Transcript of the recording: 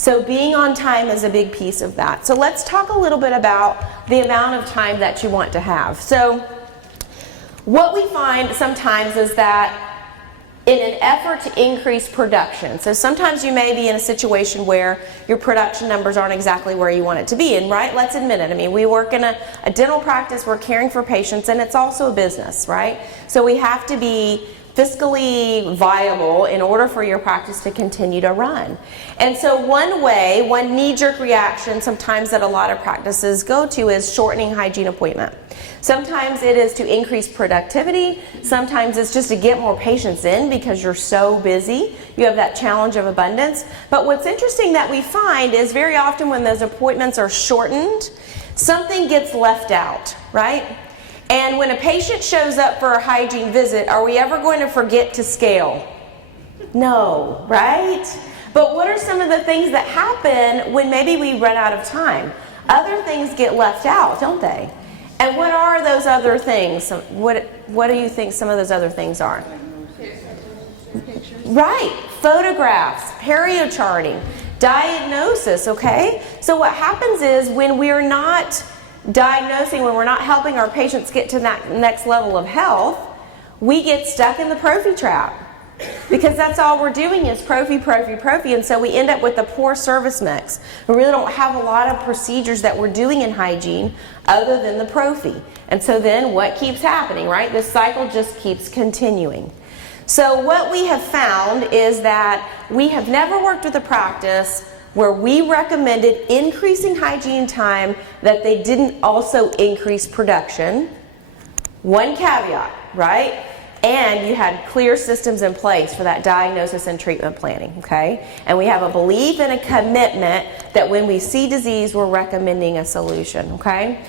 So being on time is a big piece of that. So let's talk a little bit about the amount of time that you want to have. So what we find sometimes is that in an effort to increase production, so sometimes you may be in a situation where your production numbers aren't exactly where you want it to be, and right, let's admit it. I mean, we work in a dental practice, we're caring for patients, and it's also a business, right? So we have to be fiscally viable in order for your practice to continue to run. And so one knee-jerk reaction sometimes that a lot of practices go to is shortening hygiene appointment. Sometimes it is to increase productivity, sometimes it's just to get more patients in because you're so busy, you have that challenge of abundance. But what's interesting that we find is very often when those appointments are shortened, something gets left out, right? And when a patient shows up for a hygiene visit, are we ever going to forget to scale? No, right? But what are some of the things that happen when maybe we run out of time? Other things get left out, don't they? And what are those other things? What do you think some of those other things are? Right, photographs, periocharting, diagnosis, okay? So what happens is when we're not diagnosing, when we're not helping our patients get to that next level of health, we get stuck in the prophy trap. Because that's all we're doing is prophy, and so we end up with a poor service mix. We really don't have a lot of procedures that we're doing in hygiene other than the prophy. And so then what keeps happening, right? This cycle just keeps continuing. So what we have found is that we have never worked with a practice where we recommended increasing hygiene time that they didn't also increase production. One caveat, right? And you had clear systems in place for that diagnosis and treatment planning, okay? And we have a belief and a commitment that when we see disease, we're recommending a solution, okay?